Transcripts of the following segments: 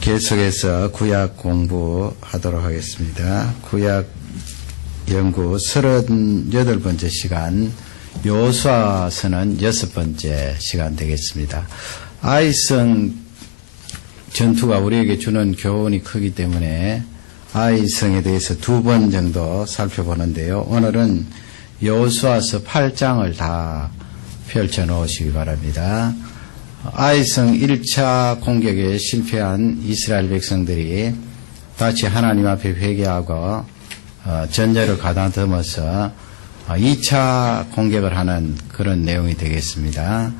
계속해서 구약 공부하도록 하겠습니다. 구약 연구 38번째 시간, 여호수아서는 6번째 시간 되겠습니다. 아이성 전투가 우리에게 주는 교훈이 크기 때문에 아이성에 대해서 2번 정도 살펴보는데요. 오늘은 여호수아서 8장을 다 펼쳐 놓으시기 바랍니다. 아이성 1차 공격에 실패한 이스라엘 백성들이 다시 하나님 앞에 회개하고 전제를 가다듬어서 2차 공격을 하는 그런 내용이 되겠습니다.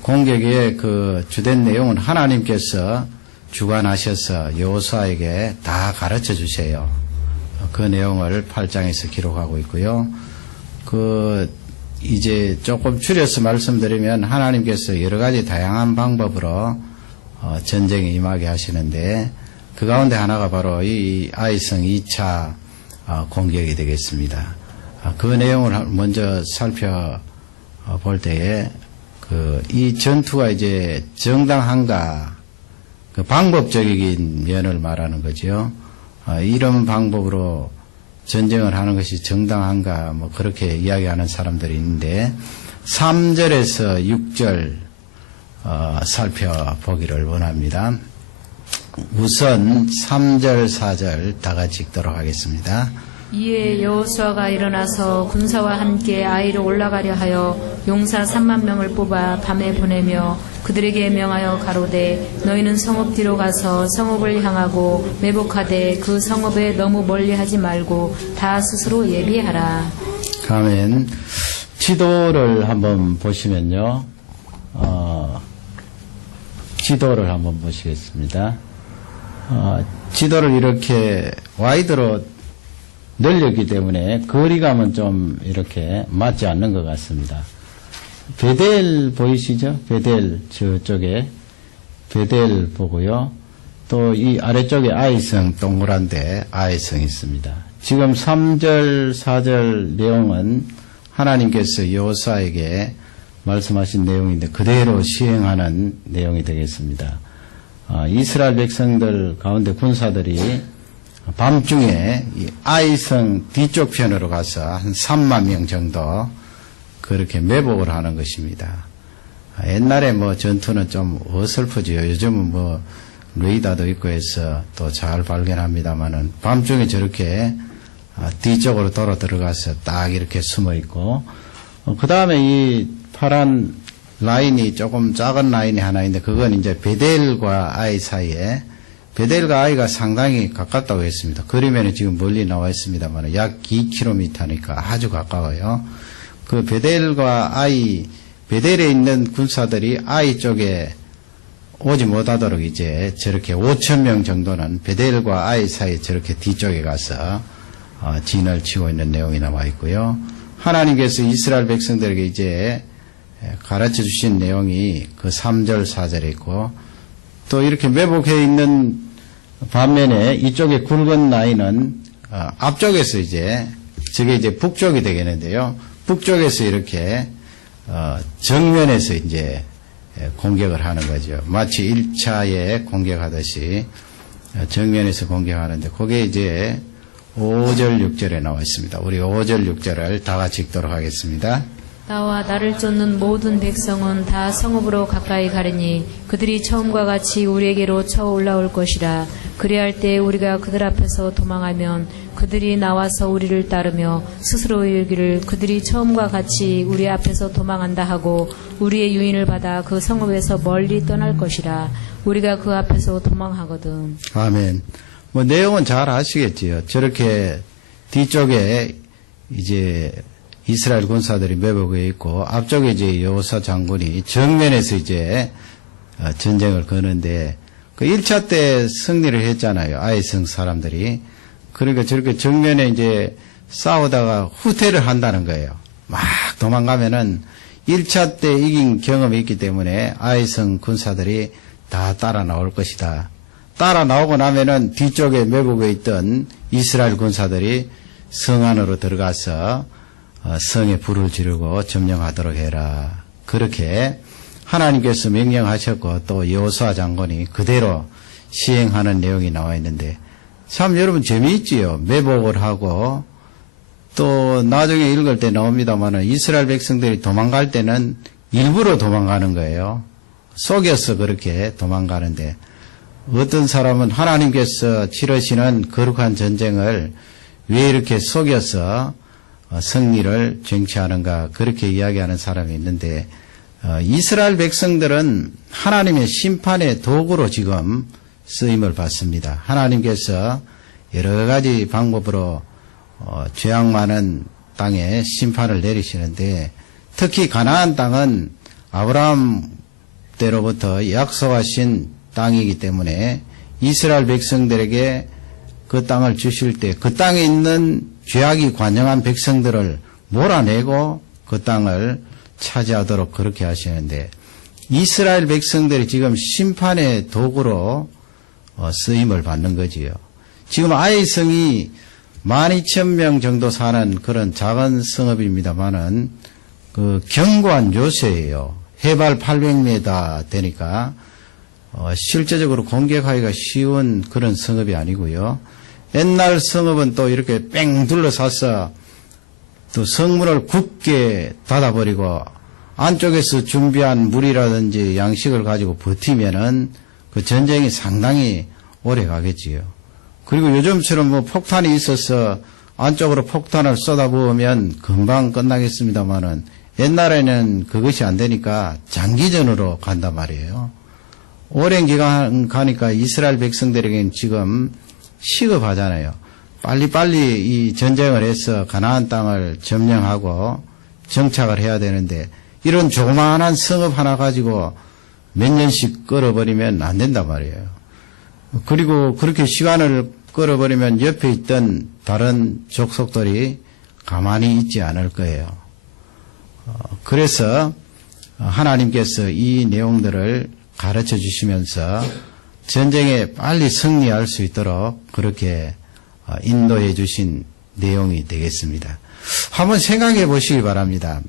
공격의 그 주된 내용은 하나님께서 주관하셔서 여호수아에게 다 가르쳐 주세요. 그 내용을 8장에서 기록하고 있고요. 이제 조금 줄여서 말씀드리면 하나님께서 여러 가지 다양한 방법으로 전쟁에 임하게 하시는데 그 가운데 하나가 바로 이 아이성 2차 공격이 되겠습니다. 그 내용을 먼저 살펴볼 때에 이 전투가 이제 정당한가, 그 방법적인 면을 말하는 거죠. 이런 방법으로 전쟁을 하는 것이 정당한가, 뭐 그렇게 이야기하는 사람들이 있는데 3절에서 6절 살펴보기를 원합니다. 우선 3절, 4절 다 같이 읽도록 하겠습니다. 이에 여호수아가 일어나서 군사와 함께 아이로 올라가려 하여 용사 3만 명을 뽑아 밤에 보내며 그들에게 명하여 가로되 너희는 성읍 뒤로 가서 성읍을 향하고 매복하되 그 성읍에 너무 멀리하지 말고 다 스스로 예비하라. 아멘. 지도를 한번 보시면요. 지도를 한번 보시겠습니다. 지도를 이렇게 와이드로 늘렸기 때문에 거리감은 좀 이렇게 맞지 않는 것 같습니다. 베델 보이시죠? 베델 저쪽에 베델 보고요. 또 이 아래쪽에 아이성 동그란데 아이성이 있습니다. 지금 3절 4절 내용은 하나님께서 여호수아에게 말씀하신 내용인데 그대로 시행하는 내용이 되겠습니다. 이스라엘 백성들 가운데 군사들이 밤중에 이 아이성 뒤쪽 편으로 가서 한 3만 명 정도 그렇게 매복을 하는 것입니다. 옛날에 뭐 전투는 좀 어설프지요. 요즘은 뭐 레이더도 있고 해서 또 잘 발견합니다만은 밤중에 저렇게 뒤쪽으로 돌아 들어가서 딱 이렇게 숨어 있고, 그 다음에 이 파란 라인이 조금 작은 라인이 하나 있는데 그건 이제 베델과 아이 사이에, 베델과 아이가 상당히 가깝다고 했습니다. 그림에는 지금 멀리 나와 있습니다만 약 2km니까 아주 가까워요. 그 베델과 아이, 베델에 있는 군사들이 아이 쪽에 오지 못하도록 이제 저렇게 5,000명 정도는 베델과 아이 사이 저렇게 뒤쪽에 가서 진을 치고 있는 내용이 나와 있고요. 하나님께서 이스라엘 백성들에게 이제 가르쳐 주신 내용이 그 3절 4절에 있고, 또 이렇게 매복해 있는 반면에 이쪽에 굵은 라인은 앞쪽에서 이제 저게 이제 북쪽이 되겠는데요. 북쪽에서 이렇게 정면에서 이제 공격을 하는 거죠. 마치 1차에 공격하듯이 정면에서 공격하는데 그게 이제 5절 6절에 나와 있습니다. 우리 5절 6절을 다 같이 읽도록 하겠습니다. 나와 나를 쫓는 모든 백성은 다 성읍으로 가까이 가리니 그들이 처음과 같이 우리에게로 쳐 올라올 것이라. 그리할 때 우리가 그들 앞에서 도망하면 그들이 나와서 우리를 따르며 스스로 이르기를 그들이 처음과 같이 우리 앞에서 도망한다 하고 우리의 유인을 받아 그 성읍에서 멀리 떠날 것이라. 우리가 그 앞에서 도망하거든. 아멘. 뭐 내용은 잘 아시겠지요. 저렇게 뒤쪽에 이제 이스라엘 군사들이 매복해 있고 앞쪽에 이제 여호수아 장군이 정면에서 이제 전쟁을 거는데 그 1차 때 승리를 했잖아요. 아이성 사람들이. 그러니까 저렇게 정면에 이제 싸우다가 후퇴를 한다는 거예요. 막 도망가면은 1차 때 이긴 경험이 있기 때문에 아이성 군사들이 다 따라 나올 것이다. 따라 나오고 나면은 뒤쪽에 매복해 있던 이스라엘 군사들이 성 안으로 들어가서 성에 불을 지르고 점령하도록 해라. 그렇게 하나님께서 명령하셨고 또 여호수아 장군이 그대로 시행하는 내용이 나와 있는데 참 여러분 재미있지요. 매복을 하고 또 나중에 읽을 때 나옵니다만은 이스라엘 백성들이 도망갈 때는 일부러 도망가는 거예요. 속여서 그렇게 도망가는데 어떤 사람은 하나님께서 치르시는 거룩한 전쟁을 왜 이렇게 속여서 승리를 쟁취하는가 그렇게 이야기하는 사람이 있는데 이스라엘 백성들은 하나님의 심판의 도구로 지금 쓰임을 받습니다. 하나님께서 여러 가지 방법으로 죄악 많은 땅에 심판을 내리시는데 특히 가나안 땅은 아브라함 때로부터 약속하신 땅이기 때문에 이스라엘 백성들에게 그 땅을 주실 때 그 땅에 있는 죄악이 관영한 백성들을 몰아내고 그 땅을 차지하도록 그렇게 하시는데 이스라엘 백성들이 지금 심판의 도구로 쓰임을 받는 거지요. 지금 아이 성이 12,000명 정도 사는 그런 작은 성읍입니다만은 그 견고한 요새예요. 해발 800m 되니까 실제적으로 공격하기가 쉬운 그런 성읍이 아니고요. 옛날 성읍은 또 이렇게 뺑 둘러싸서 또 성문을 굳게 닫아버리고 안쪽에서 준비한 물이라든지 양식을 가지고 버티면은 그 전쟁이 상당히 오래 가겠지요. 그리고 요즘처럼 뭐 폭탄이 있어서 안쪽으로 폭탄을 쏟아부으면 금방 끝나겠습니다만은 옛날에는 그것이 안 되니까 장기전으로 간단 말이에요. 오랜 기간 가니까 이스라엘 백성들에게는 지금 시급하잖아요. 빨리빨리 이 전쟁을 해서 가나안 땅을 점령하고 정착을 해야 되는데 이런 조그마한 성읍 하나 가지고 몇 년씩 끌어버리면 안 된단 말이에요. 그리고 그렇게 시간을 끌어버리면 옆에 있던 다른 족속들이 가만히 있지 않을 거예요. 그래서 하나님께서 이 내용들을 가르쳐 주시면서 전쟁에 빨리 승리할 수 있도록 그렇게 인도해 주신 내용이 되겠습니다. 한번 생각해 보시기 바랍니다.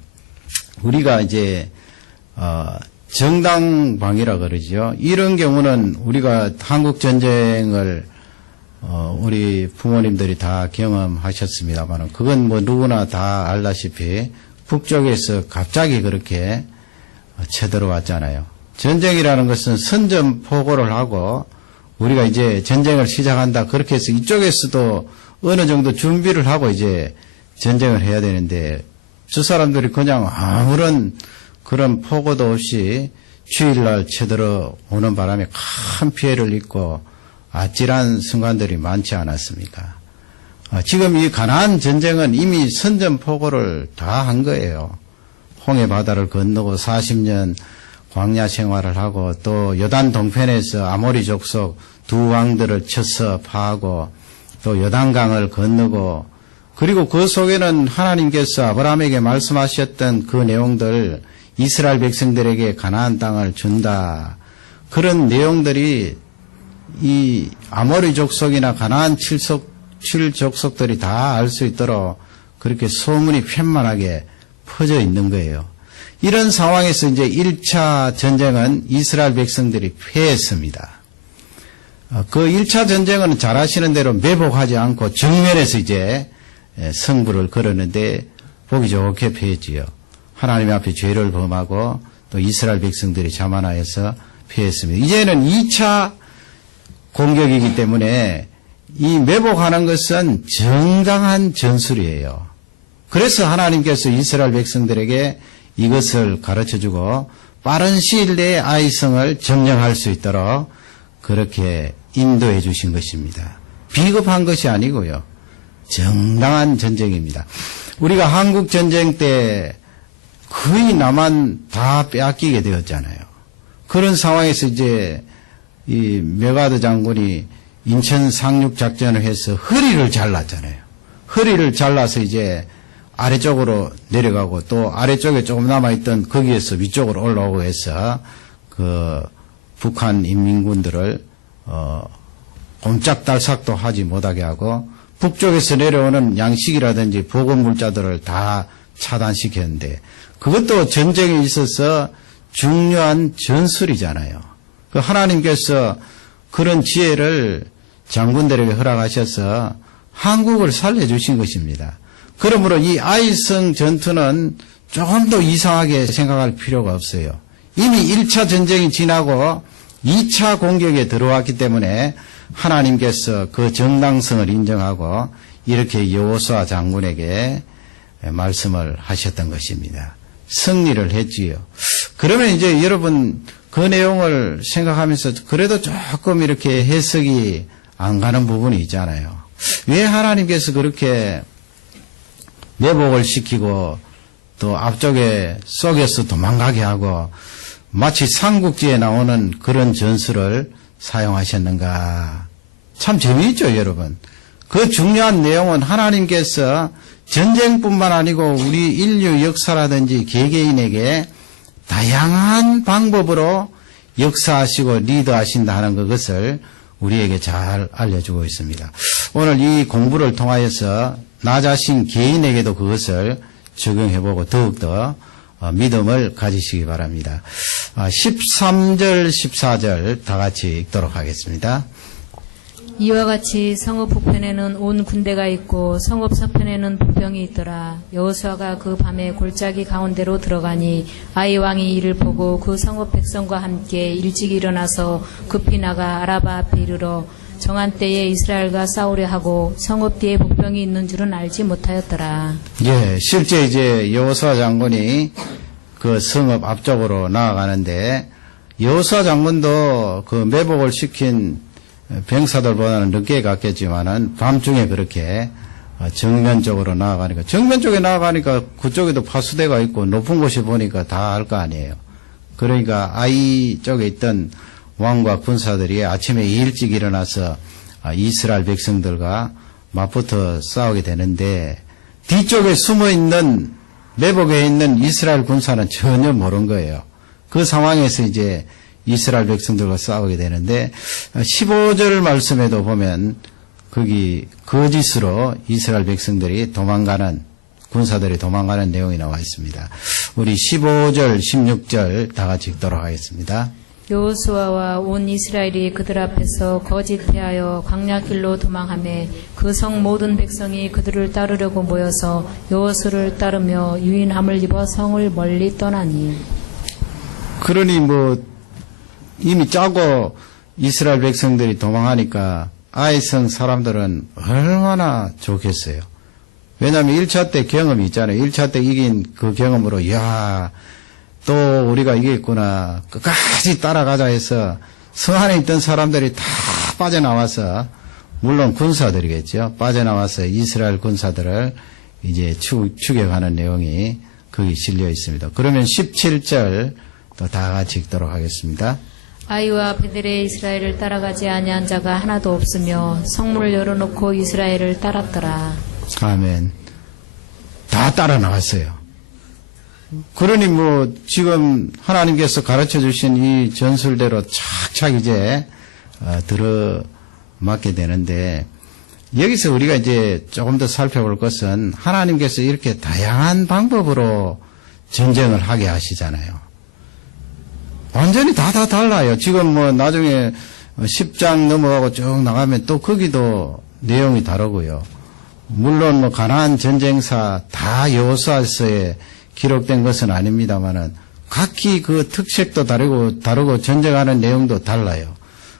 우리가 이제 정당방위라 그러죠. 이런 경우는 우리가 한국 전쟁을 우리 부모님들이 다 경험하셨습니다만 그건 뭐 누구나 다 알다시피 북쪽에서 갑자기 그렇게 쳐들어왔잖아요. 전쟁이라는 것은 선전포고를 하고 우리가 이제 전쟁을 시작한다 그렇게 해서 이쪽에서도 어느 정도 준비를 하고 이제 전쟁을 해야 되는데 저 사람들이 그냥 아무런 그런 포고도 없이 주일날 쳐들어오는 바람에 큰 피해를 입고 아찔한 순간들이 많지 않았습니까? 지금 이 가나안 전쟁은 이미 선전포고를 다 한 거예요. 홍해 바다를 건너고 40년 광야 생활을 하고 또 요단 동편에서 아모리 족속 두 왕들을 쳐서 파하고 또 요단강을 건너고 그리고 그 속에는 하나님께서 아브라함에게 말씀하셨던 그 내용들 이스라엘 백성들에게 가나안 땅을 준다. 그런 내용들이 이 아모리 족속이나 가나안 칠족속들이 다 알 수 있도록 그렇게 소문이 편만하게 퍼져 있는 거예요. 이런 상황에서 이제 1차 전쟁은 이스라엘 백성들이 패했습니다. 그 1차 전쟁은 잘 아시는 대로 매복하지 않고 정면에서 이제 승부를 걸었는데 보기 좋게 패했지요. 하나님 앞에 죄를 범하고 또 이스라엘 백성들이 자만하여서 패했습니다. 이제는 2차 공격이기 때문에 이 매복하는 것은 정당한 전술이에요. 그래서 하나님께서 이스라엘 백성들에게 이것을 가르쳐주고 빠른 시일 내에 아이성을 점령할 수 있도록 그렇게 인도해 주신 것입니다. 비겁한 것이 아니고요. 정당한 전쟁입니다. 우리가 한국 전쟁 때 거의 남한 다 빼앗기게 되었잖아요. 그런 상황에서 이제 이 메가드 장군이 인천 상륙 작전을 해서 허리를 잘랐잖아요. 허리를 잘라서 이제 아래쪽으로 내려가고 또 아래쪽에 조금 남아있던 거기에서 위쪽으로 올라오고 해서 그 북한 인민군들을 꼼짝달싹도 하지 못하게 하고 북쪽에서 내려오는 양식이라든지 보급물자들을 다 차단시켰는데 그것도 전쟁에 있어서 중요한 전술이잖아요. 그 하나님께서 그런 지혜를 장군들에게 허락하셔서 한국을 살려주신 것입니다. 그러므로 이 아이성 전투는 조금 더 이상하게 생각할 필요가 없어요. 이미 1차 전쟁이 지나고 2차 공격에 들어왔기 때문에 하나님께서 그 정당성을 인정하고 이렇게 여호수아 장군에게 말씀을 하셨던 것입니다. 승리를 했지요. 그러면 이제 여러분 그 내용을 생각하면서 그래도 조금 이렇게 해석이 안 가는 부분이 있잖아요. 왜 하나님께서 그렇게 매복을 시키고 또 앞쪽에 속여서 도망가게 하고 마치 삼국지에 나오는 그런 전술을 사용하셨는가. 참 재미있죠, 여러분. 그 중요한 내용은 하나님께서 전쟁뿐만 아니고 우리 인류 역사라든지 개개인에게 다양한 방법으로 역사하시고 리드하신다는 그것을 우리에게 잘 알려주고 있습니다. 오늘 이 공부를 통하여서 나 자신 개인에게도 그것을 적용해보고 더욱더 믿음을 가지시기 바랍니다. 13절, 14절 다 같이 읽도록 하겠습니다. 이와 같이 성읍 북편에는 온 군대가 있고 성읍 서편에는 부병이 있더라. 여호수아가 그 밤에 골짜기 가운데로 들어가니 아이 왕이 이를 보고 그 성읍 백성과 함께 일찍 일어나서 급히 나가 아라바 앞에 이르러 정한 때에 이스라엘과 싸우려 하고 성읍 뒤에 복병이 있는 줄은 알지 못하였더라. 예, 실제 이제 여호수아 장군이 그 성읍 앞쪽으로 나아가는데 여호수아 장군도 그 매복을 시킨 병사들보다는 늦게 갔겠지만은 밤중에 그렇게 정면 쪽으로 나아가니까 정면 쪽에 나아가니까 그쪽에도 파수대가 있고 높은 곳에 보니까 다 알 거 아니에요. 그러니까 아이 쪽에 있던 왕과 군사들이 아침에 일찍 일어나서 이스라엘 백성들과 맞붙어 싸우게 되는데 뒤쪽에 숨어 있는 매복에 있는 이스라엘 군사는 전혀 모른 거예요. 그 상황에서 이제 이스라엘 백성들과 싸우게 되는데 15절 말씀에도 보면 거기 거짓으로 이스라엘 백성들이 도망가는 군사들이 도망가는 내용이 나와 있습니다. 우리 15절 16절 다 같이 읽도록 하겠습니다. 여호수아와 온 이스라엘이 그들 앞에서 거짓해하여 광야길로 도망하매 그 성 모든 백성이 그들을 따르려고 모여서 여호수를 따르며 유인함을 입어 성을 멀리 떠나니. 그러니 뭐 이미 짜고 이스라엘 백성들이 도망하니까 아이성 사람들은 얼마나 좋겠어요. 왜냐하면 1차 때 경험이 있잖아요. 1차 때 이긴 그 경험으로 야, 또 우리가 이겼구나. 끝까지 따라가자 해서 성 안에 있던 사람들이 다 빠져나와서 물론 군사들이겠죠. 빠져나와서 이스라엘 군사들을 이제 추격하는 내용이 거기 실려 있습니다. 그러면 17절 또 다 같이 읽도록 하겠습니다. 아이와 베델의 이스라엘을 따라가지 아니한 자가 하나도 없으며 성문을 열어놓고 이스라엘을 따랐더라. 아멘. 다 따라 나왔어요. 그러니 뭐 지금 하나님께서 가르쳐 주신 이 전술대로 착착 이제 들어맞게 되는데 여기서 우리가 이제 조금 더 살펴볼 것은 하나님께서 이렇게 다양한 방법으로 전쟁을 하게 하시잖아요. 완전히 다 달라요. 지금 뭐 나중에 10장 넘어가고 쭉 나가면 또 거기도 내용이 다르고요. 물론 뭐 가나안 전쟁사 다 여호수아서에 기록된 것은 아닙니다만은 각기 그 특색도 다르고 전쟁하는 내용도 달라요.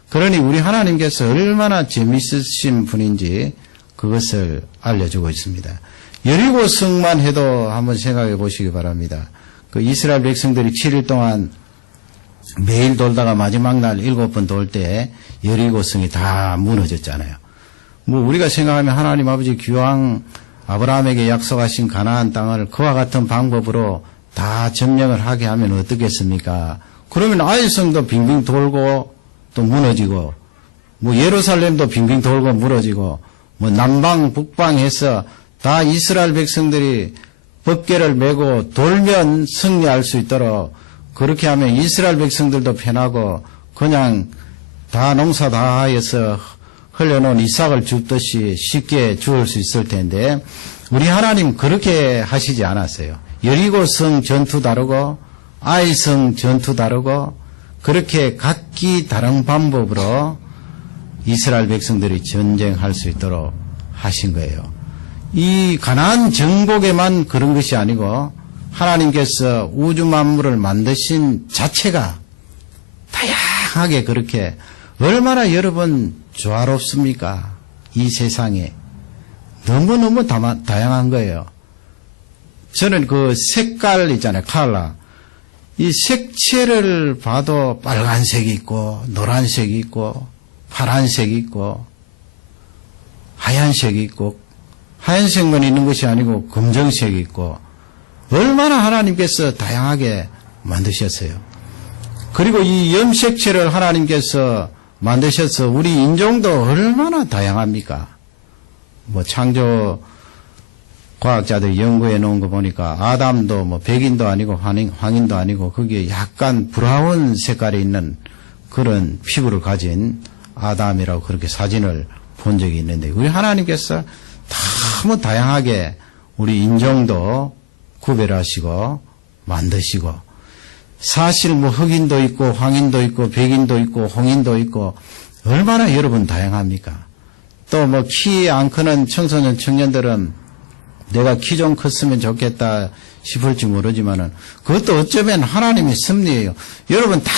그러니 우리 하나님께서 얼마나 재미있으신 분인지 그것을 알려주고 있습니다. 여리고 성만 해도 한번 생각해 보시기 바랍니다. 그 이스라엘 백성들이 7일 동안 매일 돌다가 마지막 날 7번 돌 때 여리고 성이 다 무너졌잖아요. 뭐 우리가 생각하면 하나님 아버지 기왕 아브라함에게 약속하신 가나안 땅을 그와 같은 방법으로 다 점령을 하게 하면 어떻겠습니까? 그러면 아이성도 빙빙 돌고 또 무너지고 뭐 예루살렘도 빙빙 돌고 무너지고 뭐 남방 북방 해서 다 이스라엘 백성들이 법궤를 메고 돌면 승리할 수 있도록 그렇게 하면 이스라엘 백성들도 편하고 그냥 다 농사 다 하여서 흘려놓은 이삭을 줍듯이 쉽게 주울 수 있을 텐데 우리 하나님 그렇게 하시지 않았어요. 여리고 성 전투 다르고 아이성 전투 다르고 그렇게 각기 다른 방법으로 이스라엘 백성들이 전쟁할 수 있도록 하신 거예요. 이 가나안 정복에만 그런 것이 아니고 하나님께서 우주 만물을 만드신 자체가 다양하게 그렇게 얼마나 여러분 조화롭습니까? 이 세상에 너무너무 다양한 거예요. 저는 그 색깔 있잖아요. 컬러. 이 색채를 봐도 빨간색이 있고 노란색이 있고 파란색이 있고 하얀색이 있고 하얀색만 있는 것이 아니고 검정색이 있고 얼마나 하나님께서 다양하게 만드셨어요. 그리고 이 염색체를 하나님께서 만드셔서 우리 인종도 얼마나 다양합니까? 뭐 창조 과학자들이 연구해 놓은 거 보니까 아담도 뭐 백인도 아니고 황인도 아니고 거기에 약간 브라운 색깔이 있는 그런 피부를 가진 아담이라고 그렇게 사진을 본 적이 있는데 우리 하나님께서 너무 다양하게 우리 인종도 구별하시고 만드시고 사실 뭐 흑인도 있고 황인도 있고 백인도 있고 홍인도 있고 얼마나 여러분 다양합니까? 또 뭐 키 안 크는 청소년 청년들은 내가 키 좀 컸으면 좋겠다 싶을지 모르지만은 그것도 어쩌면 하나님의 섭리예요. 여러분 다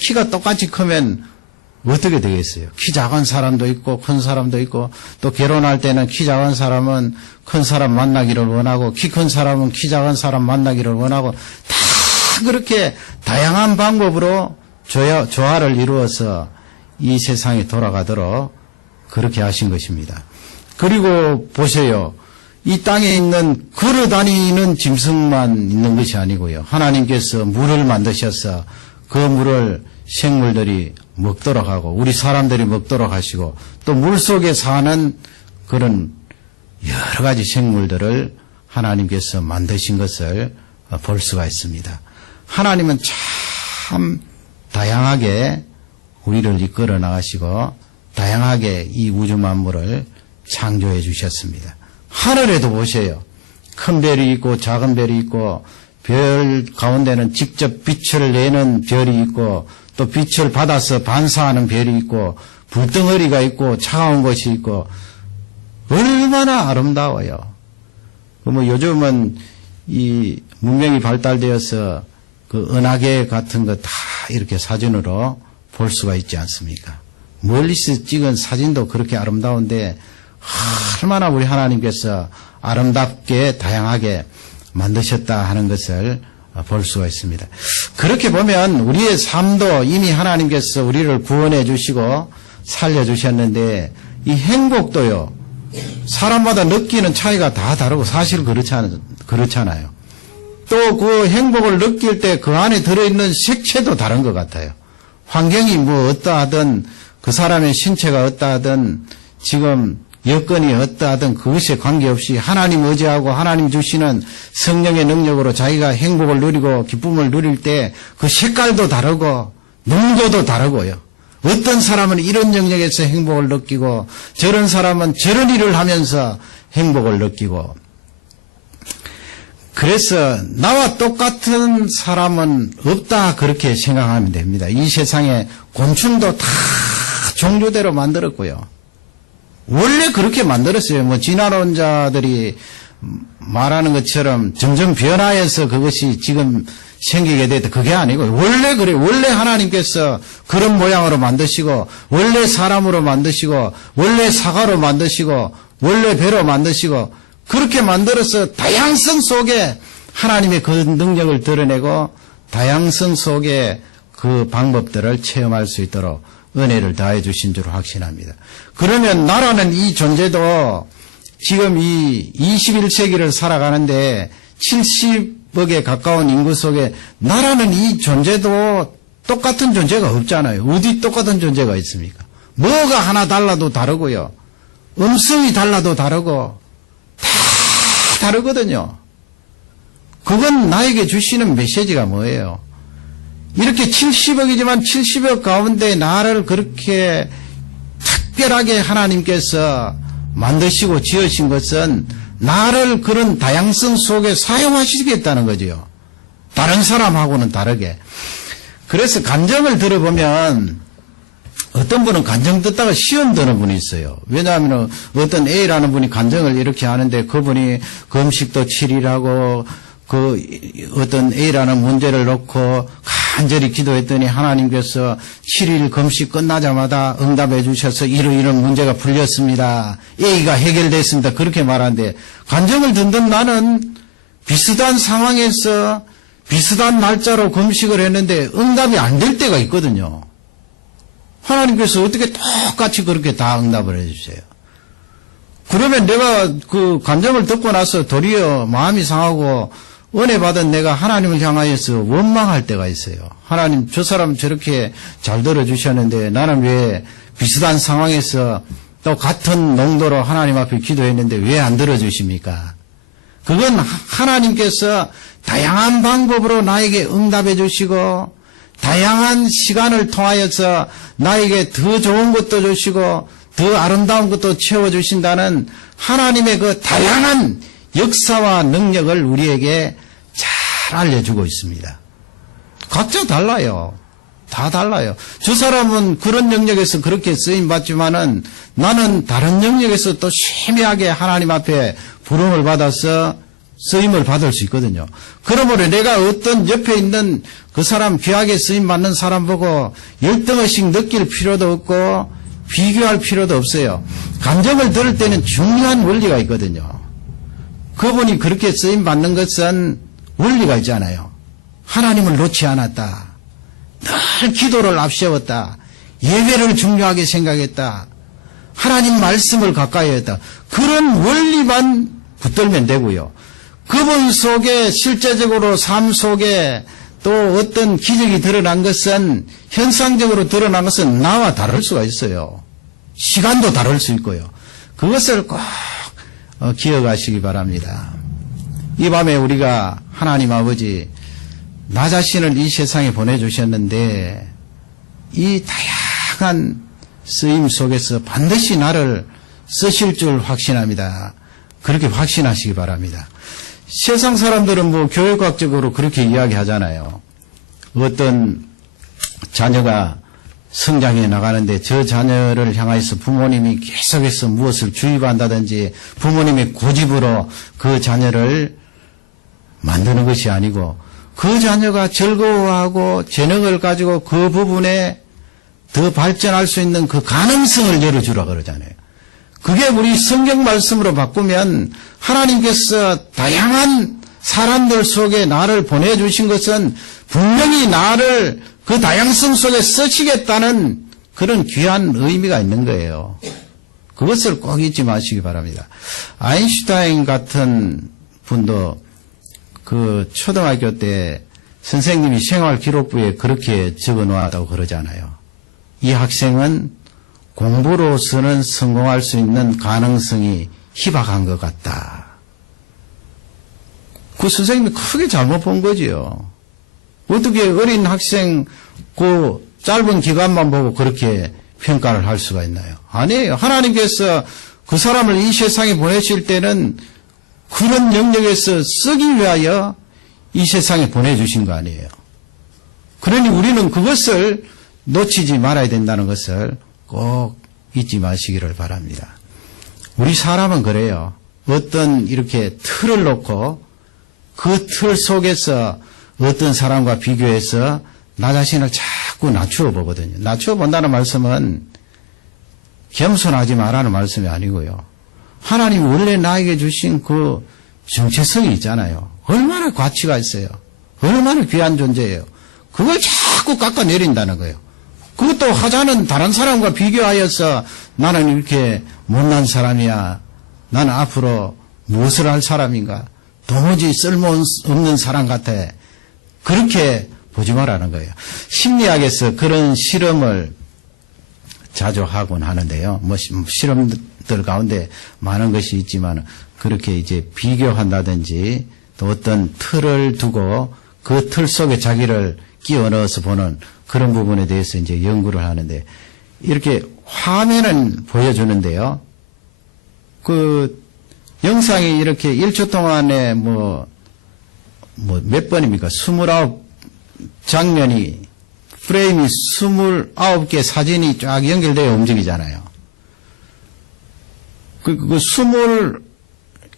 키가 똑같이 크면 어떻게 되겠어요? 키 작은 사람도 있고 큰 사람도 있고 또 결혼할 때는 키 작은 사람은 큰 사람 만나기를 원하고 키 큰 사람은 키 작은 사람 만나기를 원하고 다 그렇게 다양한 방법으로 조화를 이루어서 이 세상이 돌아가도록 그렇게 하신 것입니다. 그리고 보세요. 이 땅에 있는 걸어다니는 짐승만 있는 것이 아니고요. 하나님께서 물을 만드셔서 그 물을 생물들이 먹도록 하고 우리 사람들이 먹도록 하시고 또 물속에 사는 그런 여러 가지 생물들을 하나님께서 만드신 것을 볼 수가 있습니다. 하나님은 참 다양하게 우리를 이끌어 나가시고 다양하게 이 우주 만물을 창조해 주셨습니다. 하늘에도 보세요. 큰 별이 있고 작은 별이 있고 별 가운데는 직접 빛을 내는 별이 있고 또 빛을 받아서 반사하는 별이 있고 불덩어리가 있고 차가운 것이 있고 얼마나 아름다워요. 뭐 요즘은 이 문명이 발달되어서 그 은하계 같은 거 다 이렇게 사진으로 볼 수가 있지 않습니까? 멀리서 찍은 사진도 그렇게 아름다운데 얼마나 우리 하나님께서 아름답게 다양하게 만드셨다 하는 것을 볼 수가 있습니다. 그렇게 보면 우리의 삶도 이미 하나님께서 우리를 구원해 주시고 살려주셨는데 이 행복도요. 사람마다 느끼는 차이가 다 다르고 사실 그렇잖아요. 또 그 행복을 느낄 때 그 안에 들어있는 색채도 다른 것 같아요. 환경이 뭐 어떠하든 그 사람의 신체가 어떠하든 지금 여건이 어떠하든 그것에 관계없이 하나님 의지하고 하나님 주시는 성령의 능력으로 자기가 행복을 누리고 기쁨을 누릴 때 그 색깔도 다르고 농도도 다르고요. 어떤 사람은 이런 영역에서 행복을 느끼고 저런 사람은 저런 일을 하면서 행복을 느끼고 그래서 나와 똑같은 사람은 없다 그렇게 생각하면 됩니다. 이 세상에 곤충도 다 종류대로 만들었고요. 원래 그렇게 만들었어요. 뭐 진화론자들이 말하는 것처럼 점점 변화해서 그것이 지금 생기게 됐다. 그게 아니고 원래 그래. 원래 하나님께서 그런 모양으로 만드시고 원래 사람으로 만드시고 원래 사과로 만드시고 원래 배로 만드시고 그렇게 만들어서 다양성 속에 하나님의 그 능력을 드러내고 다양성 속에 그 방법들을 체험할 수 있도록 은혜를 다해 주신 줄 확신합니다. 그러면 나라는 이 존재도 지금 이 21세기를 살아가는데 70억에 가까운 인구 속에 나라는 이 존재도 똑같은 존재가 없잖아요. 어디 똑같은 존재가 있습니까? 뭐가 하나 달라도 다르고요. 음성이 달라도 다르고 다 다르거든요. 그건 나에게 주시는 메시지가 뭐예요? 이렇게 70억이지만 70억 가운데 나를 그렇게 특별하게 하나님께서 만드시고 지으신 것은 나를 그런 다양성 속에 사용하시겠다는 거지요. 다른 사람하고는 다르게. 그래서 감정을 들어보면 어떤 분은 간정 듣다가 시험 드는 분이 있어요. 왜냐하면 어떤 A라는 분이 간정을 이렇게 하는데 그분이 금식도 7일하고 그 어떤 A라는 문제를 놓고 간절히 기도했더니 하나님께서 7일 금식 끝나자마자 응답해 주셔서 이런 문제가 풀렸습니다. A가 해결됐습니다. 그렇게 말하는데 간정을 듣는 나는 비슷한 상황에서 비슷한 날짜로 금식을 했는데 응답이 안 될 때가 있거든요. 하나님께서 어떻게 똑같이 그렇게 다 응답을 해주세요. 그러면 내가 그 간정을 듣고 나서 도리어 마음이 상하고 은혜 받은 내가 하나님을 향하여서 원망할 때가 있어요. 하나님, 저 사람 저렇게 잘 들어주셨는데 나는 왜 비슷한 상황에서 또 같은 농도로 하나님 앞에 기도했는데 왜 안 들어주십니까? 그건 하나님께서 다양한 방법으로 나에게 응답해 주시고 다양한 시간을 통하여서 나에게 더 좋은 것도 주시고 더 아름다운 것도 채워주신다는 하나님의 그 다양한 역사와 능력을 우리에게 잘 알려주고 있습니다. 각자 달라요. 다 달라요. 저 사람은 그런 영역에서 그렇게 쓰임받지만은 나는 다른 영역에서 또 심하게 하나님 앞에 부름을 받아서 쓰임을 받을 수 있거든요. 그러므로 내가 어떤 옆에 있는 그 사람 귀하게 쓰임받는 사람 보고 열등의식 느낄 필요도 없고 비교할 필요도 없어요. 감정을 들을 때는 중요한 원리가 있거든요. 그분이 그렇게 쓰임받는 것은 원리가 있잖아요. 하나님을 놓지 않았다. 늘 기도를 앞세웠다. 예배를 중요하게 생각했다. 하나님 말씀을 가까이 했다. 그런 원리만 붙들면 되고요. 그분 속에 실제적으로 삶 속에 또 어떤 기적이 드러난 것은 현상적으로 드러난 것은 나와 다를 수가 있어요. 시간도 다를 수 있고요. 그것을 꼭 기억하시기 바랍니다. 이 밤에 우리가 하나님 아버지 나 자신을 이 세상에 보내주셨는데 이 다양한 쓰임 속에서 반드시 나를 쓰실 줄 확신합니다. 그렇게 확신하시기 바랍니다. 세상 사람들은 뭐 교육학적으로 그렇게 이야기하잖아요. 어떤 자녀가 성장해 나가는데 저 자녀를 향해서 부모님이 계속해서 무엇을 주입한다든지 부모님의 고집으로 그 자녀를 만드는 것이 아니고 그 자녀가 즐거워하고 재능을 가지고 그 부분에 더 발전할 수 있는 그 가능성을 열어주라 그러잖아요. 그게 우리 성경 말씀으로 바꾸면 하나님께서 다양한 사람들 속에 나를 보내주신 것은 분명히 나를 그 다양성 속에 쓰시겠다는 그런 귀한 의미가 있는 거예요. 그것을 꼭 잊지 마시기 바랍니다. 아인슈타인 같은 분도 그 초등학교 때 선생님이 생활기록부에 그렇게 적어 놓았다고 그러잖아요. 이 학생은 공부로서는 성공할 수 있는 가능성이 희박한 것 같다. 그 선생님이 크게 잘못 본 거지요. 어떻게 어린 학생 그 짧은 기간만 보고 그렇게 평가를 할 수가 있나요? 아니에요. 하나님께서 그 사람을 이 세상에 보내실 때는 그런 영역에서 쓰기 위하여 이 세상에 보내주신 거 아니에요. 그러니 우리는 그것을 놓치지 말아야 된다는 것을 꼭 잊지 마시기를 바랍니다. 우리 사람은 그래요. 어떤 이렇게 틀을 놓고 그 틀 속에서 어떤 사람과 비교해서 나 자신을 자꾸 낮추어 보거든요. 낮추어 본다는 말씀은 겸손하지 말라는 말씀이 아니고요. 하나님 원래 나에게 주신 그 정체성이 있잖아요. 얼마나 가치가 있어요. 얼마나 귀한 존재예요. 그걸 자꾸 깎아내린다는 거예요. 그것도 하자는 다른 사람과 비교하여서 나는 이렇게 못난 사람이야. 나는 앞으로 무엇을 할 사람인가. 도무지 쓸모없는 사람 같아. 그렇게 보지 말라는 거예요. 심리학에서 그런 실험을 자주 하곤 하는데요. 뭐 실험들 가운데 많은 것이 있지만 그렇게 이제 비교한다든지 또 어떤 틀을 두고 그 틀 속에 자기를 끼워 넣어서 보는 그런 부분에 대해서 이제 연구를 하는데 이렇게 화면을 보여주는데요. 그 영상이 이렇게 1초 동안에 뭐 몇 번입니까? 29 장면이 프레임이 29개 사진이 쫙 연결되어 움직이잖아요.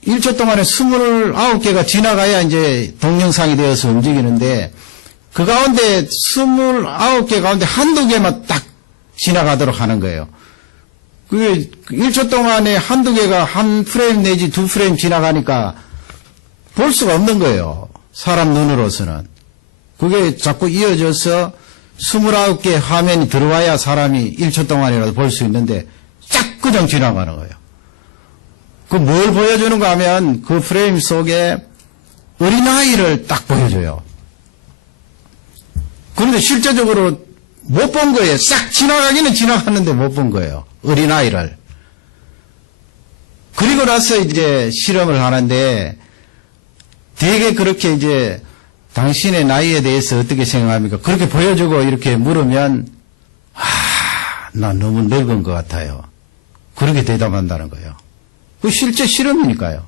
1초 동안에 29개가 지나가야 이제 동영상이 되어서 움직이는데, 그 가운데 29개 가운데 한두 개만 딱 지나가도록 하는 거예요. 그게 1초 동안에 한두 개가 한 프레임 내지 두 프레임 지나가니까 볼 수가 없는 거예요. 사람 눈으로서는. 그게 자꾸 이어져서 29개 화면이 들어와야 사람이 1초 동안이라도 볼 수 있는데 쫙 그냥 지나가는 거예요. 그 뭘 보여주는가 하면 그 프레임 속에 어린아이를 딱 보여줘요. 그런데 실제적으로 못 본 거예요. 싹 지나가기는 지나갔는데 못 본 거예요. 어린아이를. 그리고 나서 이제 실험을 하는데 되게 그렇게 이제 당신의 나이에 대해서 어떻게 생각합니까? 그렇게 보여주고 이렇게 물으면 나 너무 늙은 것 같아요. 그렇게 대답한다는 거예요. 그 실제 실험이니까요.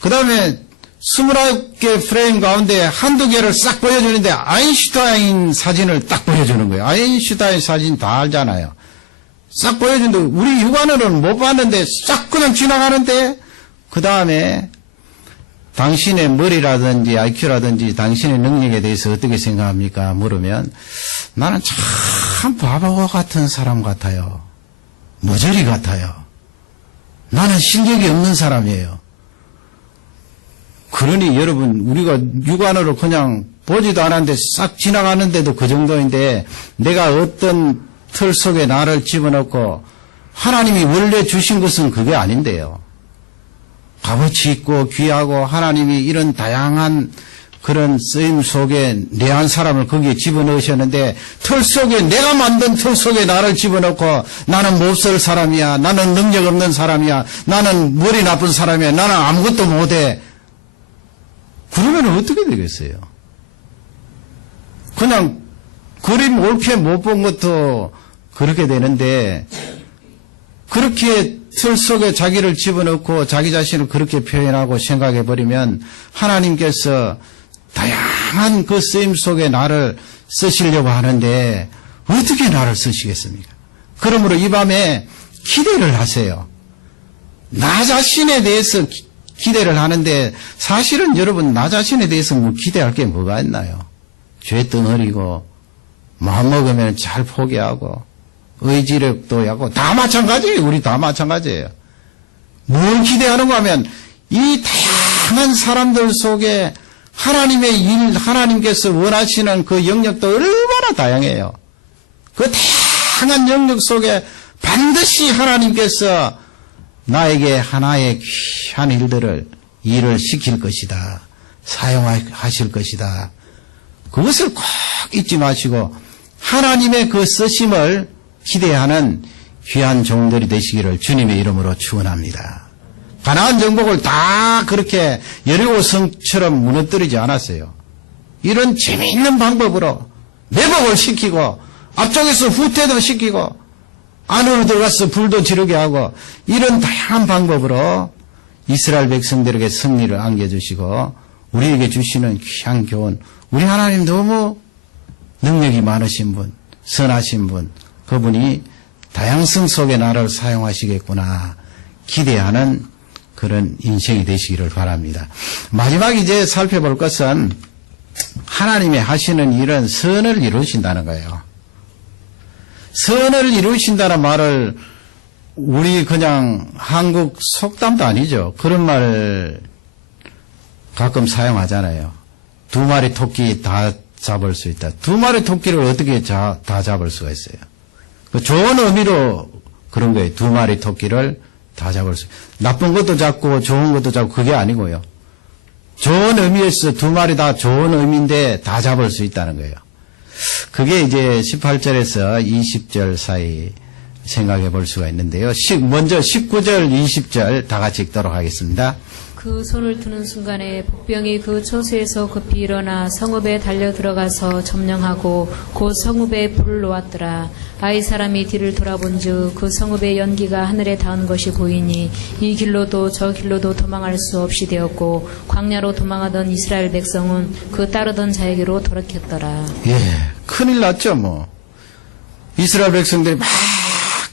그 다음에 29개 프레임 가운데 한두 개를 싹 보여주는데 아인슈타인 사진을 딱 보여주는 거예요. 아인슈타인 사진 다 알잖아요. 싹 보여주는데 우리 육안으로는 못 봤는데 싹 그냥 지나가는데 그 다음에 당신의 머리라든지 IQ라든지 당신의 능력에 대해서 어떻게 생각합니까? 물으면 나는 참 바보 같은 사람 같아요. 모조리 같아요. 나는 실력이 없는 사람이에요. 그러니 여러분 우리가 육안으로 그냥 보지도 않았는데 싹 지나가는데도 그 정도인데 내가 어떤 틀 속에 나를 집어넣고 하나님이 원래 주신 것은 그게 아닌데요. 값어치 있고 귀하고 하나님이 이런 다양한 그런 쓰임 속에 내 한 사람을 거기에 집어넣으셨는데 틀 속에 내가 만든 틀 속에 나를 집어넣고 나는 몹쓸 사람이야. 나는 능력 없는 사람이야. 나는 머리 나쁜 사람이야. 나는 아무것도 못해. 그러면 어떻게 되겠어요? 그냥 그림 옳게 못 본 것도 그렇게 되는데 그렇게 틀 속에 자기를 집어넣고 자기 자신을 그렇게 표현하고 생각해버리면 하나님께서 다양한 그 쓰임 속에 나를 쓰시려고 하는데 어떻게 나를 쓰시겠습니까? 그러므로 이 밤에 기대를 하세요. 나 자신에 대해서 기대를 하는데 사실은 여러분 나 자신에 대해서 뭐 기대할 게 뭐가 있나요? 죄덩어리고 마음먹으면 잘 포기하고 의지력도 하고 다 마찬가지예요. 우리 다 마찬가지예요. 뭘 기대하는가 하면 이 다양한 사람들 속에 하나님의 일, 하나님께서 원하시는 그 영역도 얼마나 다양해요. 그 다양한 영역 속에 반드시 하나님께서 나에게 하나의 귀한 일을 시킬 것이다. 사용하실 것이다. 그것을 꼭 잊지 마시고 하나님의 그 쓰심을 기대하는 귀한 종들이 되시기를 주님의 이름으로 축원합니다. 가나안 정복을 다 그렇게 여리고 성처럼 무너뜨리지 않았어요. 이런 재미있는 방법으로 매복을 시키고 앞쪽에서 후퇴도 시키고 안으로 들어가서 불도 지르게 하고 이런 다양한 방법으로 이스라엘 백성들에게 승리를 안겨주시고 우리에게 주시는 귀한 교훈. 우리 하나님 너무 능력이 많으신 분, 선하신 분, 그분이 다양성 속에 나를 사용하시겠구나 기대하는 그런 인생이 되시기를 바랍니다. 마지막 이제 살펴볼 것은 하나님의 하시는 일은 선을 이루신다는 거예요. 선을 이루신다는 말을 우리 그냥 한국 속담도 아니죠. 그런 말 가끔 사용하잖아요. 두 마리 토끼 다 잡을 수 있다. 두 마리 토끼를 어떻게 다 잡을 수가 있어요? 그 좋은 의미로 그런 거예요. 두 마리 토끼를 다 잡을 수. 나쁜 것도 잡고 좋은 것도 잡고 그게 아니고요. 좋은 의미에서 두 마리 다 좋은 의미인데 다 잡을 수 있다는 거예요. 그게 이제 18절에서 20절 사이 생각해 볼 수가 있는데요. 먼저 19절, 20절 다 같이 읽도록 하겠습니다. 그 손을 드는 순간에 복병이 그 처소에서 급히 일어나 성읍에 달려 들어가서 점령하고 곧 성읍에 불을 놓았더라. 아이 사람이 뒤를 돌아본즉 그 성읍의 연기가 하늘에 닿은 것이 보이니 이 길로도 저 길로도 도망할 수 없이 되었고 광야로 도망하던 이스라엘 백성은 그 따르던 자에게로 돌이켰더라. 예, 큰일 났죠, 뭐. 이스라엘 백성들이 막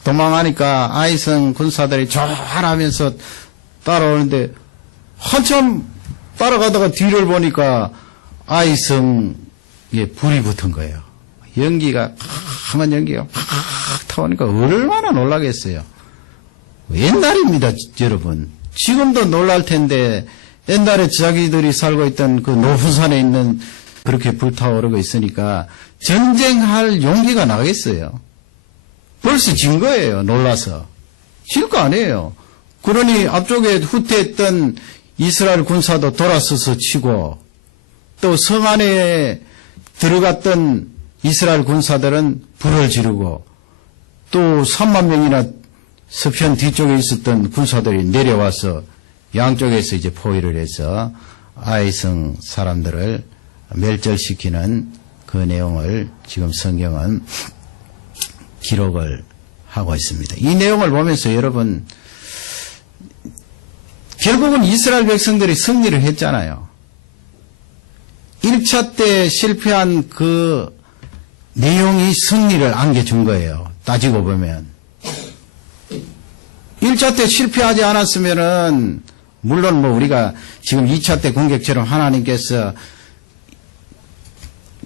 도망하니까 아이성 군사들이 조하면서 따라오는데 한참 따라가다가 뒤를 보니까 아이성에 불이 붙은 거예요. 연기가, 강한 연기가 팍 타오니까 얼마나 놀라겠어요. 옛날입니다, 여러분. 지금도 놀랄 텐데 옛날에 자기들이 살고 있던 그 높은 산에 있는 그렇게 불타오르고 있으니까 전쟁할 용기가 나겠어요. 벌써 진 거예요, 놀라서. 질 거 아니에요. 그러니 앞쪽에 후퇴했던 이스라엘 군사도 돌아서서 치고 또 성 안에 들어갔던 이스라엘 군사들은 불을 지르고 또 3만 명이나 서편 뒤쪽에 있었던 군사들이 내려와서 양쪽에서 이제 포위를 해서 아이성 사람들을 멸절시키는 그 내용을 지금 성경은 기록을 하고 있습니다. 이 내용을 보면서 여러분 결국은 이스라엘 백성들이 승리를 했잖아요. 1차 때 실패한 그 내용이 승리를 안겨준 거예요. 따지고 보면. 1차 때 실패하지 않았으면은 물론 뭐 우리가 지금 2차 때 공격처럼 하나님께서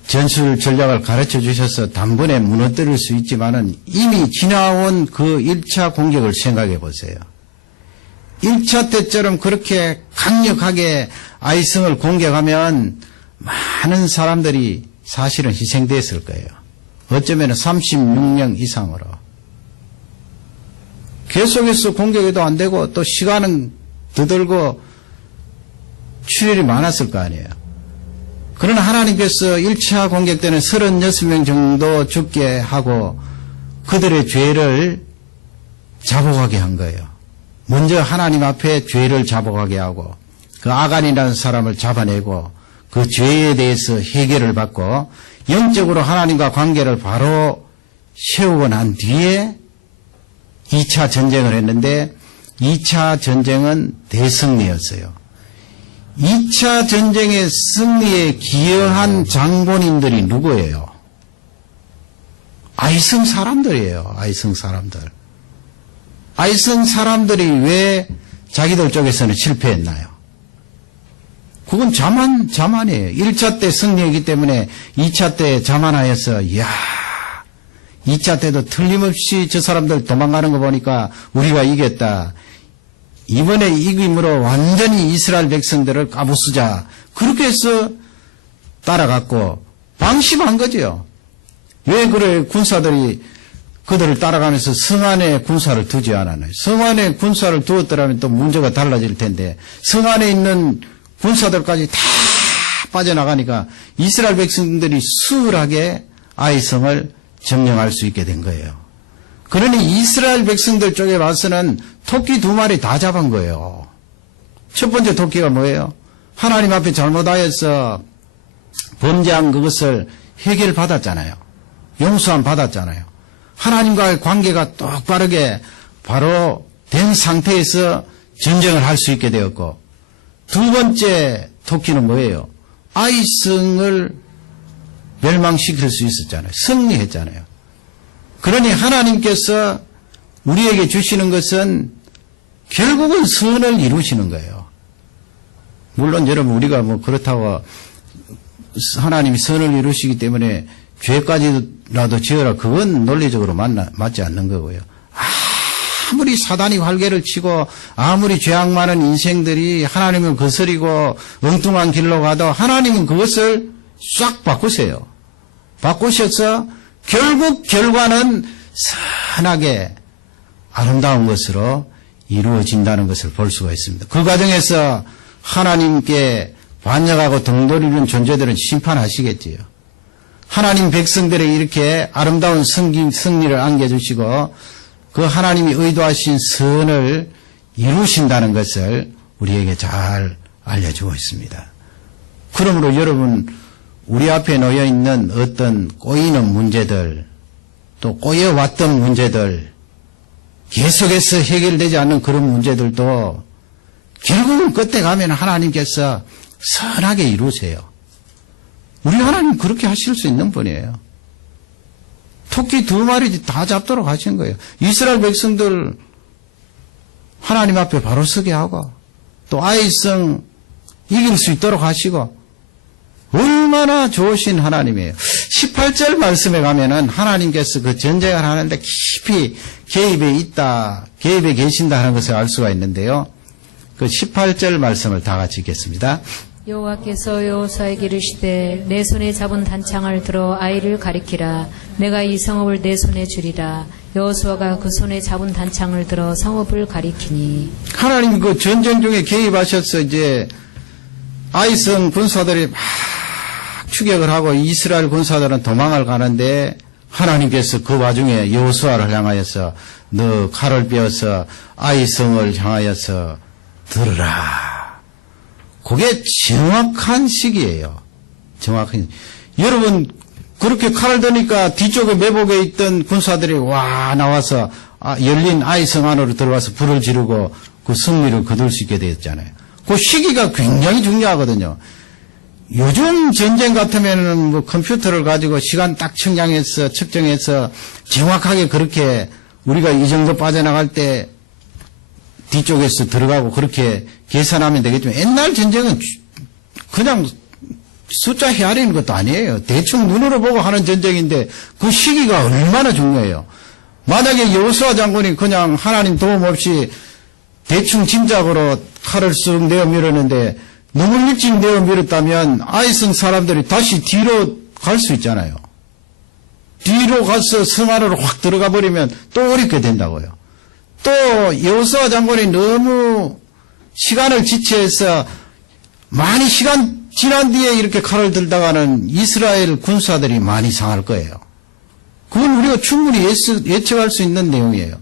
전술 전략을 가르쳐 주셔서 단번에 무너뜨릴 수 있지만은 이미 지나온 그 1차 공격을 생각해 보세요. 1차 때처럼 그렇게 강력하게 아이성을 공격하면 많은 사람들이 사실은 희생됐을 거예요. 어쩌면 36명 이상으로. 계속해서 공격해도 안 되고 또 시간은 더 들고 출혈이 많았을 거 아니에요. 그러나 하나님께서 1차 공격 때는 36명 정도 죽게 하고 그들의 죄를 자복하게 한 거예요. 먼저 하나님 앞에 죄를 자복하게 하고 그 아간이라는 사람을 잡아내고 그 죄에 대해서 해결을 받고 영적으로 하나님과 관계를 바로 세우고 난 뒤에 2차 전쟁을 했는데 2차 전쟁은 대승리였어요. 2차 전쟁의 승리에 기여한 장본인들이 누구예요? 아이성 사람들이에요. 아이성 사람들. 아이성 사람들이 왜 자기들 쪽에서는 실패했나요? 그건 자만이에요. 1차 때 승리했기 때문에 2차 때 자만하여서 이야 2차 때도 틀림없이 저 사람들 도망가는 거 보니까 우리가 이겼다. 이번에 이김으로 완전히 이스라엘 백성들을 까부수자. 그렇게 해서 따라갔고 방심한 거죠. 왜 그래 군사들이 그들을 따라가면서 성 안에 군사를 두지 않았나요? 성 안에 군사를 두었더라면 또 문제가 달라질 텐데 성 안에 있는 군사들까지 다 빠져나가니까 이스라엘 백성들이 수월하게 아이성을 점령할 수 있게 된 거예요. 그러니 이스라엘 백성들 쪽에 와서는 토끼 2마리 다 잡은 거예요. 첫 번째 토끼가 뭐예요? 하나님 앞에 잘못하여서 범죄한 그것을 해결받았잖아요. 용서함 받았잖아요. 하나님과의 관계가 똑바르게 바로 된 상태에서 전쟁을 할 수 있게 되었고 두 번째 토끼는 뭐예요? 아이성을 멸망시킬 수 있었잖아요. 승리했잖아요. 그러니 하나님께서 우리에게 주시는 것은 결국은 선을 이루시는 거예요. 물론 여러분 우리가 뭐 그렇다고 하나님이 선을 이루시기 때문에 죄까지라도 지어라. 그건 논리적으로 맞지 않는 거고요. 아무리 사단이 활개를 치고 아무리 죄악 많은 인생들이 하나님을 거스리고 엉뚱한 길로 가도 하나님은 그것을 싹 바꾸세요. 바꾸셔서 결국 결과는 선하게 아름다운 것으로 이루어진다는 것을 볼 수가 있습니다. 그 과정에서 하나님께 반역하고 등돌이는 존재들은 심판하시겠지요. 하나님 백성들에게 이렇게 아름다운 승리를 안겨주시고 그 하나님이 의도하신 선을 이루신다는 것을 우리에게 잘 알려주고 있습니다. 그러므로 여러분, 우리 앞에 놓여 있는 어떤 꼬이는 문제들, 또 꼬여왔던 문제들, 계속해서 해결되지 않는 그런 문제들도 결국은 끝에 가면 하나님께서 선하게 이루세요. 우리 하나님 그렇게 하실 수 있는 분이에요. 토끼 2마리 다 잡도록 하신 거예요. 이스라엘 백성들 하나님 앞에 바로 서게 하고, 또 아이성 이길 수 있도록 하시고, 얼마나 좋으신 하나님이에요. 18절 말씀에 가면은 하나님께서 그 전쟁을 하는데 깊이 개입에 계신다 하는 것을 알 수가 있는데요. 그 18절 말씀을 다 같이 읽겠습니다. 여호와께서 여호수아에게 이르시되 내 손에 잡은 단창을 들어 아이를 가리키라. 내가 이 성읍을 내 손에 주리라. 여호수아가 그 손에 잡은 단창을 들어 성읍을 가리키니. 하나님 그 전쟁 중에 개입하셔서 이제 아이성 군사들이 막 추격을 하고 이스라엘 군사들은 도망을 가는데 하나님께서 그 와중에 여호수아를 향하여서 너 칼을 빼어서 아이성을 향하여서 들으라. 그게 정확한 시기예요. 정확한. 여러분 그렇게 칼을 드니까 뒤쪽에 매복에 있던 군사들이 와 나와서 열린 아이성 안으로 들어와서 불을 지르고 그 승리를 거둘 수 있게 되었잖아요. 그 시기가 굉장히 중요하거든요. 요즘 전쟁 같으면은 뭐 컴퓨터를 가지고 시간 딱 측정해서 정확하게 그렇게 우리가 이 정도 빠져나갈 때 뒤쪽에서 들어가고 그렇게 계산하면 되겠지만 옛날 전쟁은 그냥 숫자 헤아리는 것도 아니에요. 대충 눈으로 보고 하는 전쟁인데 그 시기가 얼마나 중요해요. 만약에 여호수아 장군이 그냥 하나님 도움 없이 대충 짐작으로 칼을 쓱 내어 밀었는데 너무 일찍 내어 밀었다면 아이성 사람들이 다시 뒤로 갈 수 있잖아요. 뒤로 가서 성 안으로 확 들어가 버리면 또 어렵게 된다고요. 또 여호수아 장군이 너무 시간을 지체해서 많이 시간 지난 뒤에 이렇게 칼을 들다가는 이스라엘 군사들이 많이 상할 거예요. 그건 우리가 충분히 예측할 수 있는 내용이에요.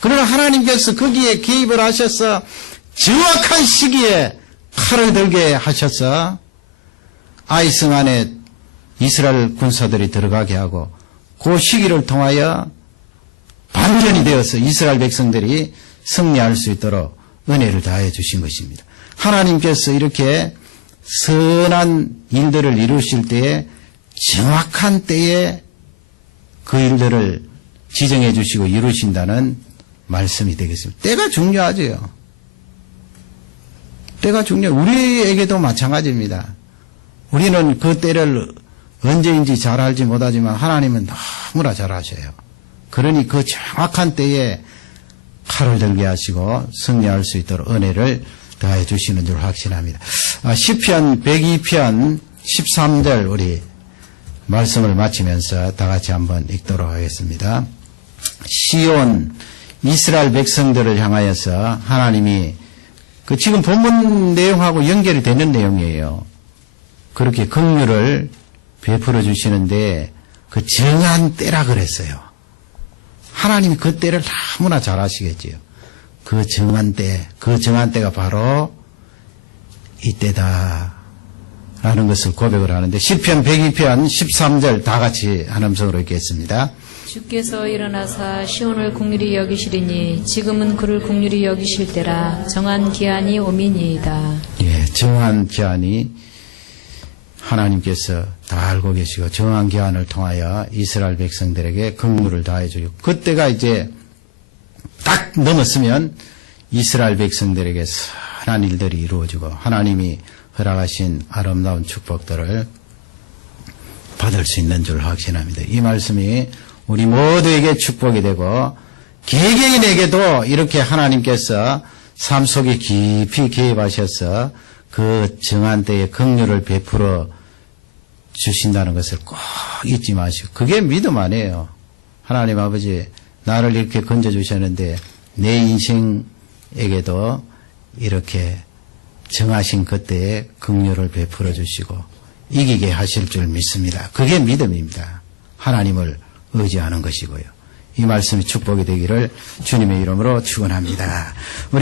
그러나 하나님께서 거기에 개입을 하셔서 정확한 시기에 칼을 들게 하셔서 아이성 안에 이스라엘 군사들이 들어가게 하고 그 시기를 통하여 반전이 되어서 이스라엘 백성들이 승리할 수 있도록 은혜를 다해 주신 것입니다. 하나님께서 이렇게 선한 일들을 이루실 때에 정확한 때에 그 일들을 지정해 주시고 이루신다는 말씀이 되겠습니다. 때가 중요하죠. 때가 중요해요. 우리에게도 마찬가지입니다. 우리는 그 때를 언제인지 잘 알지 못하지만 하나님은 너무나 잘 아셔요. 그러니 그 정확한 때에 칼을 들게 하시고 승리할 수 있도록 은혜를 더해 주시는 줄 확신합니다. 시편 102편 13절 우리 말씀을 마치면서 다 같이 한번 읽도록 하겠습니다. 시온 이스라엘 백성들을 향하여서 하나님이 그 지금 본문 내용하고 연결이 되는 내용이에요. 그렇게 긍휼을 베풀어 주시는데 그 정한 때라 그랬어요. 하나님이 그 때를 너무나 잘 아시겠지요. 그 정한 때가 바로 이때다 라는 것을 고백을 하는데 시편 102편 13절 다 같이 한 음성으로 읽겠습니다. 주께서 일어나사 시온을 긍휼히 여기시리니 지금은 그를 긍휼히 여기실 때라. 정한 기한이 오미니이다. 예, 정한 기한이 하나님께서 다 알고 계시고 정한 기한을 통하여 이스라엘 백성들에게 긍휼을 다해 주고 그때가 이제 딱 넘었으면 이스라엘 백성들에게 선한 일들이 이루어지고 하나님이 허락하신 아름다운 축복들을 받을 수 있는 줄 확신합니다. 이 말씀이 우리 모두에게 축복이 되고 개개인에게도 이렇게 하나님께서 삶 속에 깊이 개입하셔서 그 정한 때에 긍휼을 베풀어 주신다는 것을 꼭 잊지 마시고 그게 믿음 아니에요. 하나님 아버지 나를 이렇게 건져주셨는데 내 인생에게도 이렇게 정하신 그때에 긍휼을 베풀어 주시고 이기게 하실 줄 믿습니다. 그게 믿음입니다. 하나님을 의지하는 것이고요. 이 말씀이 축복이 되기를 주님의 이름으로 축원합니다.